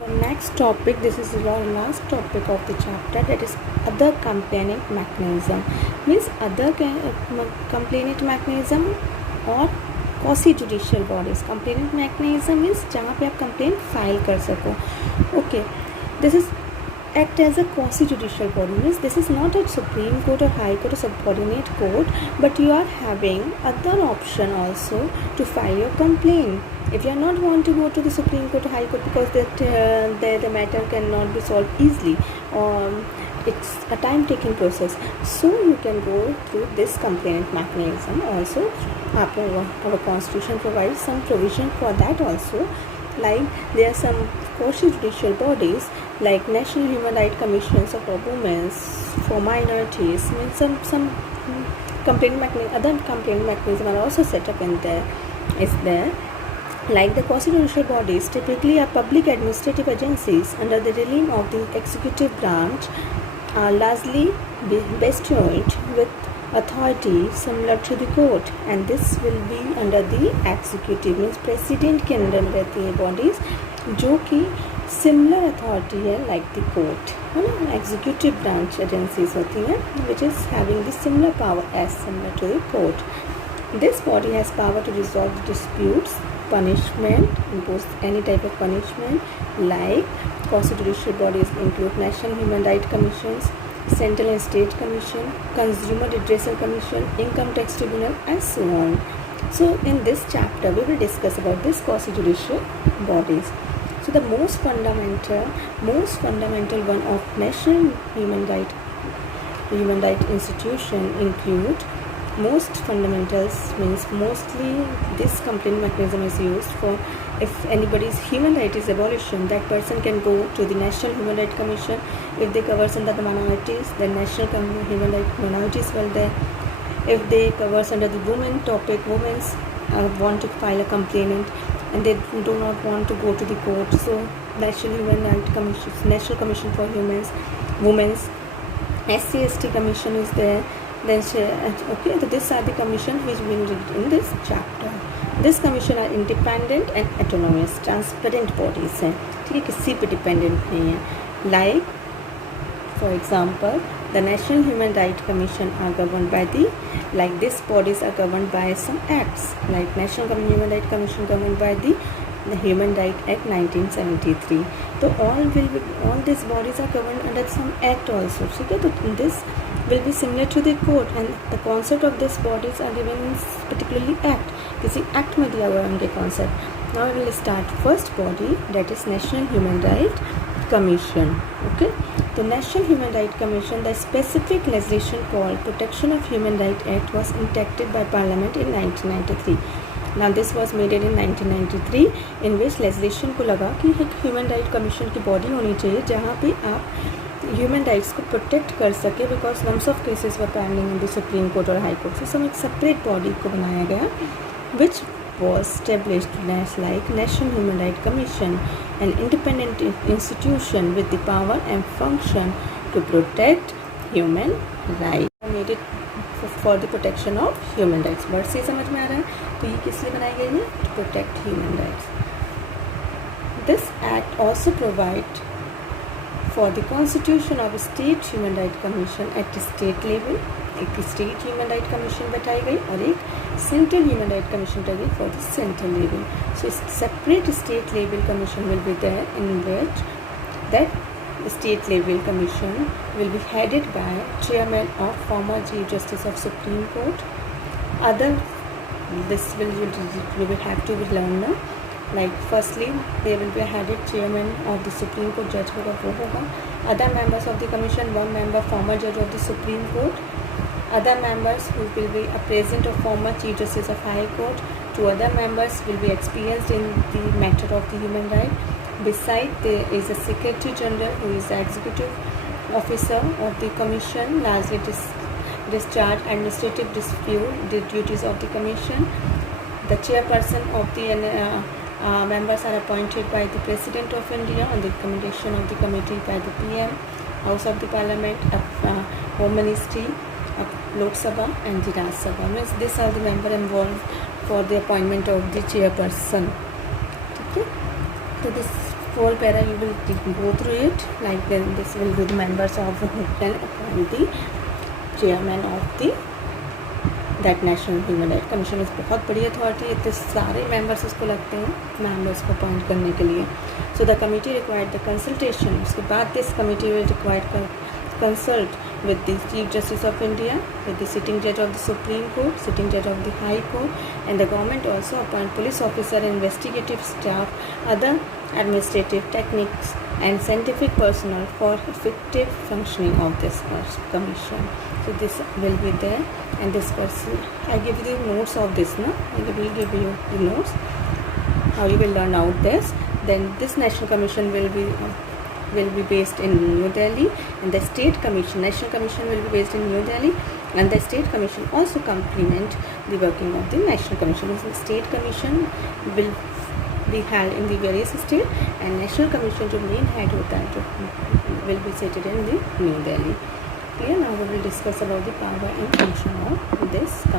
The next topic, this is our last topic of the chapter, that is other complaint mechanism. Means other complaint mechanism और quasi judicial bodies. Complaint mechanism is जहाँ पे आप complaint file कर सको. Okay, this is act as a quasi judicial body. Means this is not a Supreme Court or High Court or subordinate court, but you are having other option also to file your complaint. If you are not want to go to the Supreme Court or High Court because the matter cannot be solved easily, or it's a time-taking process, so you can go through this complaint mechanism also. Our constitution provides some provision for that also. Like there are some quasi-judicial bodies like National Human Rights Commissions for women, for minorities. Means some complaint mechanism, other complaint mechanism are also set up in there. Is there? Like the quasi-judicial bodies typically are public administrative agencies under the realm of the executive branch, are largely bestowed with authority similar to the court, and this will be under the executive. Means president के under में रहती है bodies जो कि similar authority है like the court, है ना. executive branch agencies होती हैं which is having the similar power as similar to the court. This body has power to resolve disputes, punishment, impose any type of punishment. Like quasi-judicial bodies include National Human Rights Commissions, Central and State Commission, Consumer Redressal Commission, Income Tax Tribunal, and so on. So in this chapter we will discuss about this quasi-judicial bodies. So the most fundamental one of National Human Rights institution include most fundamentals. Means mostly this complaint mechanism is used for if anybody's human right is abolition, that person can go to the National Human Rights Commission. If they covers under the minorities, then National Human Rights Minorities will there. If they covers under the women topic, women's want to file a complaint and they do not want to go to the court, so National Human Rights Commission, National Commission for Women's SC/ST Commission is there. Then okay, so these are the commission which we will read in this chapter. This commission are independent and autonomous, transparent bodies हैं, ठीक है, किसी पे dependent नहीं है. Like for example, the National Human Rights Commission are governed by the, like these bodies are governed by some acts. Like National Human Rights Commission governed by the Human Rights Act 1973. So all these bodies are governed under some act also. ठीक है, तो this will be similar to the court, and the concept of these bodies are given in particularly act. किसी act में दिया हुआ है उनके concept. Now we will start first body, that is National Human Rights Commission. Okay, the National Human Rights Commission, the specific legislation called Protection of Human Rights Act, was enacted by Parliament in 1993. Now this was made in 1993, in which legislation को लगा कि एक human right commission की body होनी चाहिए जहाँ पे आप ह्यूमन राइट्स को प्रोटेक्ट कर सके, because nums of cases were pending in the supreme court और हाई कोर्ट. सो एक सेपरेट बॉडी को बनाया गया विच was established as like National Human Rights Commission, an independent institution with the power and function to protect human rights. Made it for the protection of human rights. Word से समझ में आ रहा है, तो ये किस लिए बनाई गई है? To protect human rights. This act also provide for the constitution of a state human rights commission at the state level. एक स्टेट ह्यूमन राइट कमीशन बैठाई गई और एक सेंट्रल ह्यूमन राइट कमीशन बैठाई गई for the central level. So separate state level commission will be there in which that state level commission will be headed by chairman of former Chief Justice of Supreme Court. Other this will we will have to learn now. Like firstly there will be a headed chairman of the Supreme Court, judge होगा वो होगा. Other members of the commission, one member former judge of the Supreme Court. Other members who will be a president of former Chief Justice of High Court. Two other members will be experienced in the matter of the human right. Besides, there is a Secretary General who is the executive officer of the commission, largely discharge administrative the duties of the commission. The chairperson of the members are appointed by the President of India on the recommendation of the committee by the PM, House of the Parliament, Home Ministry, Lok Sabha and the Raj Sabha. Means these are the members involved for the appointment of the chairperson. Okay, so this whole para you will go through it. Like then this will be the members of who can appoint the chairman of the that national human right commission. बहुत बड़ी authority है, इतने सारे members उसको लगते हैं members को appoint करने के लिए. So the committee required the consultation. उसके बाद this committee will required consult with the Chief Justice of India, with the sitting judge of the Supreme Court, sitting judge of the High Court, and the government also appoint police officer and investigative staff, other administrative techniques and scientific personnel for effective functioning of this commission. So this will be there, and this person, I give you the notes of this, no? I will give you the notes how you will learn out this. Then this national commission will be based in New Delhi, and the state commission, national commission will be based in New Delhi, and the state commission also complement the working of the national commission. The state commission will be held in the various state, and national commission जो main head होता है जो will be seated in the New Delhi. Clear? Now we will discuss about the power and function of this